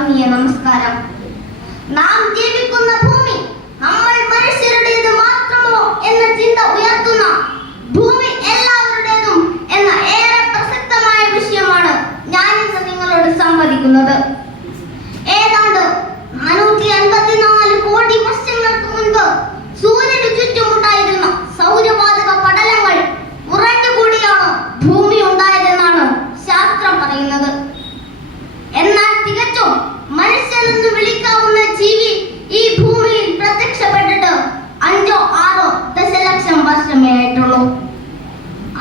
ആത്മീയ നമസ്കാരം. നാം ജീവിക്കുന്ന ഭൂമി നമ്മൾ മനുഷ്യരുടേത് മാത്രമോ എന്ന ചിന്ത ഉയർത്തുന്ന ഭൂമി എല്ലാവരുടേതും എന്ന ഏറെ പ്രസക്തമായ വിഷയമാണ് ഞാൻ ഇന്ന് നിങ്ങളോട് സംവദിക്കുന്നത്. ഏതാണ്ട് 454 കോടി വർഷങ്ങൾക്ക് മുൻപ് സൂര്യന് ചുറ്റുമുണ്ടായിരുന്ന സൗരവാതക പടലങ്ങൾ ഉറഞ്ഞുകൂടിയാണ് ഭൂമി ഉണ്ടായതെന്നാണ് ശാസ്ത്രം പറയുന്നത്. എന്നാൽ തികച്ചും മനുഷ്യനെന്ന് വിളിക്കാവുന്ന ജീവി ഈ ഭൂമിയിൽ പ്രത്യക്ഷപ്പെട്ടിട്ട് 5-6 ദശലക്ഷം വർഷമേ ആയിട്ടുള്ളൂ.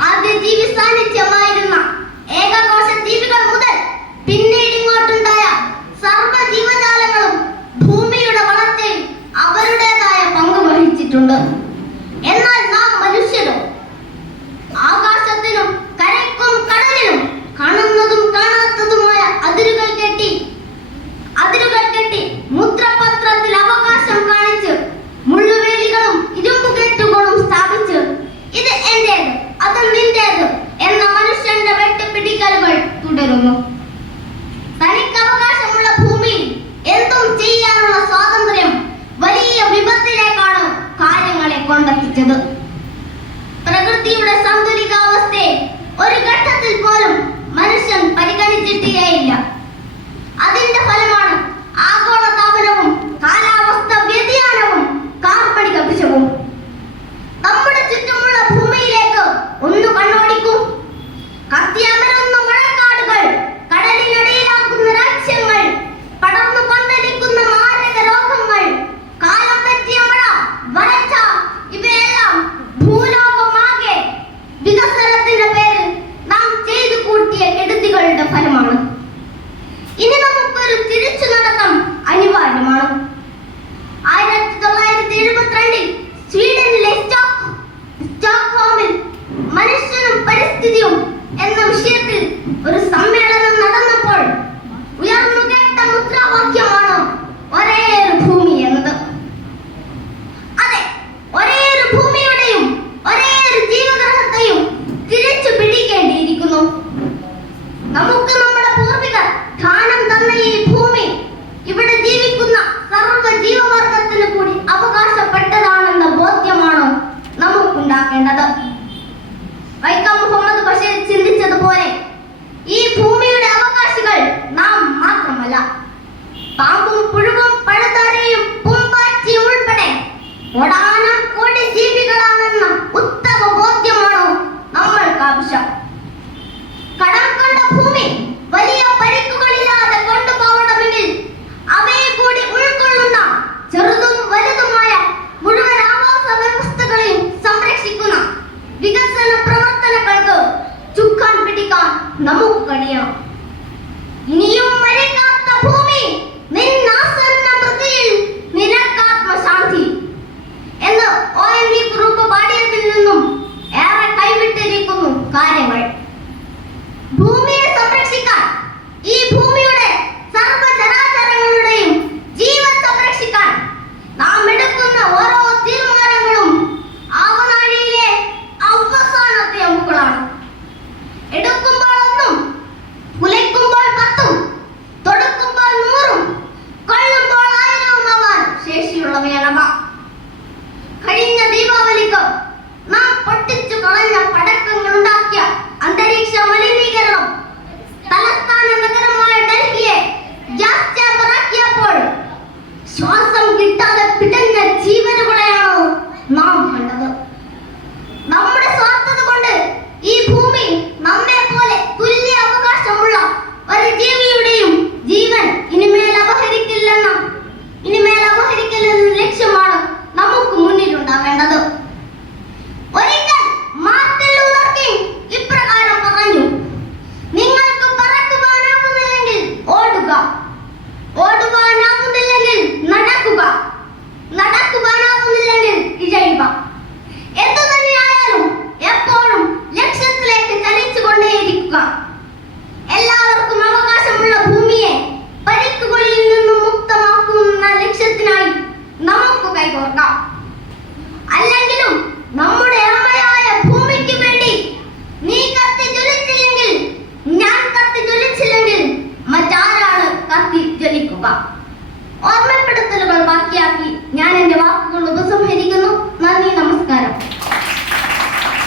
ആദ്യ ജീവി സാന്നിധ്യമായിരുന്ന ഏകകോശ ജീവികൾ മുതൽ പിന്നീട് ഇങ്ങോട്ടുണ്ടായ സർവ്വ ജീവജാലങ്ങളും ഭൂമിയുടെ വളർച്ചയിൽ അവരുടേതായ പങ്ക് വഹിച്ചിട്ടുണ്ട്. എന്നാൽ നാം മനുഷ്യരോ ആകാശത്തിനും കരയ്ക്കും കടലിനും കാണുന്നതും കാണാത്തതുമായ അതിരുകൾ കെട്ടി മുദ്രപത്രത്തിൽ അവകാശം കാണിച്ച് മുള്ളുവേലികളും ഇരുമ്പുകെട്ടുകളും സ്ഥാപിച്ച് ഇത് എന്റേത് അത് നിന്റേത് എന്ന മനുഷ്യന്റെ വെട്ടിപ്പിടിക്കലുകൾ തുടരുന്നു. തനിക്ക് അവകാശമുള്ള ഭൂമിയിൽ എന്തും ചെയ്യാനുള്ള സ്വാതന്ത്ര്യം വലിയ വിപത്തിലേക്കാണ് കാര്യങ്ങളെ കൊണ്ടെത്തിച്ചത്. പ്രകൃതിയുടെ സന്തുലിതാവസ്ഥയെ ഒരു ഘട്ടത്തിൽ പോലും മനുഷ്യൻ പരിഗണിച്ചിട്ടേയില്ല. അതിന്റെ ഫലം